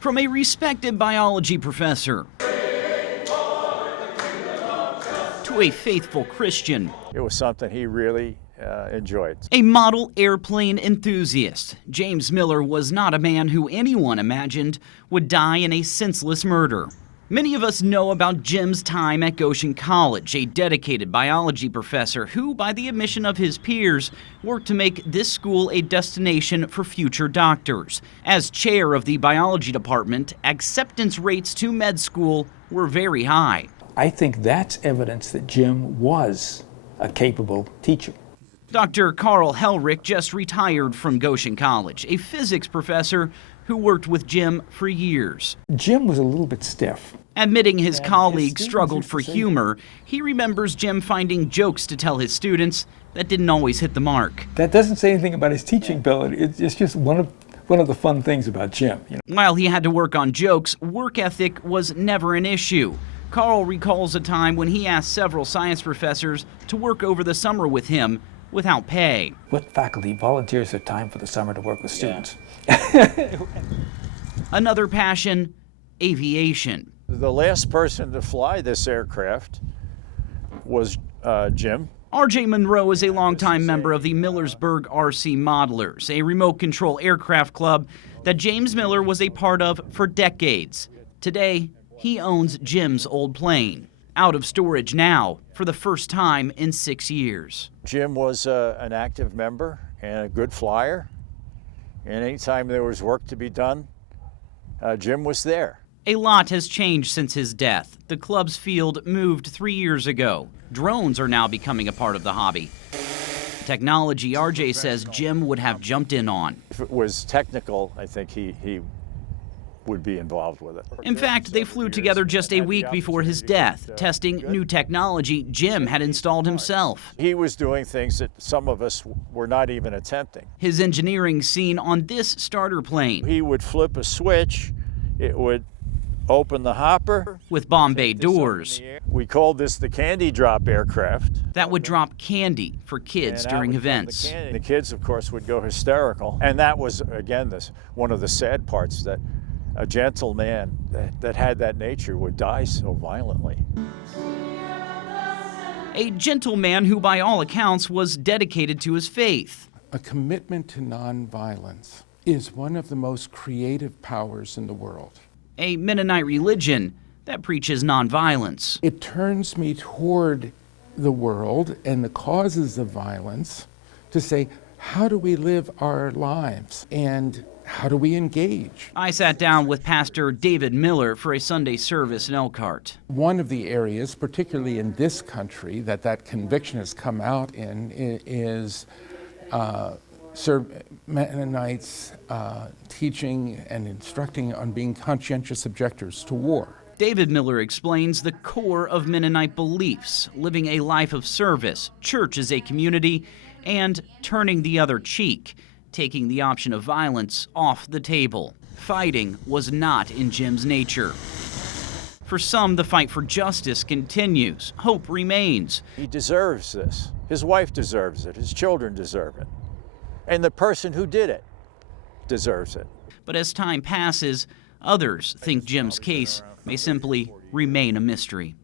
From a respected biology professor to a faithful Christian, it was something he really enjoyed. A model airplane enthusiast, James Miller was not a man who anyone imagined would die in a senseless murder. Many of us know about Jim's time at Goshen College, a dedicated biology professor who, by the admission of his peers, worked to make this school a destination for future doctors. As chair of the biology department, acceptance rates to med school were very high. I think that's evidence that Jim was a capable teacher. Dr. Carl Helrich just retired from Goshen College, a physics professor who worked with Jim for years. Jim was a little bit stiff. Admitting his colleagues struggled for humor, he remembers Jim finding jokes to tell his students that didn't always hit the mark. That doesn't say anything about his teaching ability. It's just one of the fun things about Jim. While he had to work on jokes, work ethic was never an issue. Carl recalls a time when he asked several science professors to work over the summer with him without pay. What faculty volunteers their time for the summer to work with students? Another passion, aviation. The last person to fly this aircraft was Jim. R.J. Monroe is a longtime member of the Millersburg RC Modelers, a remote control aircraft club that James Miller was a part of for decades. Today, he owns Jim's old plane, out of storage now for the first time in 6 years. Jim was an active member and a good flyer, and anytime there was work to be done, Jim was there. A lot has changed since his death. The club's field moved 3 years ago. Drones are now becoming a part of the hobby. Technology, RJ says Jim would have jumped in on. If it was technical, I think he would be involved with it. In fact, they flew together just a week before his death, testing new technology Jim had installed himself. He was doing things that some of us were not even attempting. His engineering seen on this starter plane. He would flip a switch, it would open the hopper with bomb bay doors. We called this the candy drop aircraft. That would drop candy for kids during events. The kids, of course, would go hysterical. And that was, again, one of the sad parts, that a gentle man that had that nature would die so violently. A gentle man who, by all accounts, was dedicated to his faith. A commitment to nonviolence is one of the most creative powers in the world. A Mennonite religion that preaches nonviolence. It turns me toward the world and the causes of violence to say, how do we live our lives and how do we engage? I sat down with Pastor David Miller for a Sunday service in Elkhart. One of the areas, particularly in this country, that conviction has come out in is Mennonites teaching and instructing on being conscientious objectors to war. David Miller explains the core of Mennonite beliefs, living a life of service, church as a community, and turning the other cheek, taking the option of violence off the table. Fighting was not in Jim's nature. For some, the fight for justice continues. Hope remains. He deserves this. His wife deserves it. His children deserve it. And the person who did it deserves it. But as time passes, others think Jim's case may simply remain a mystery.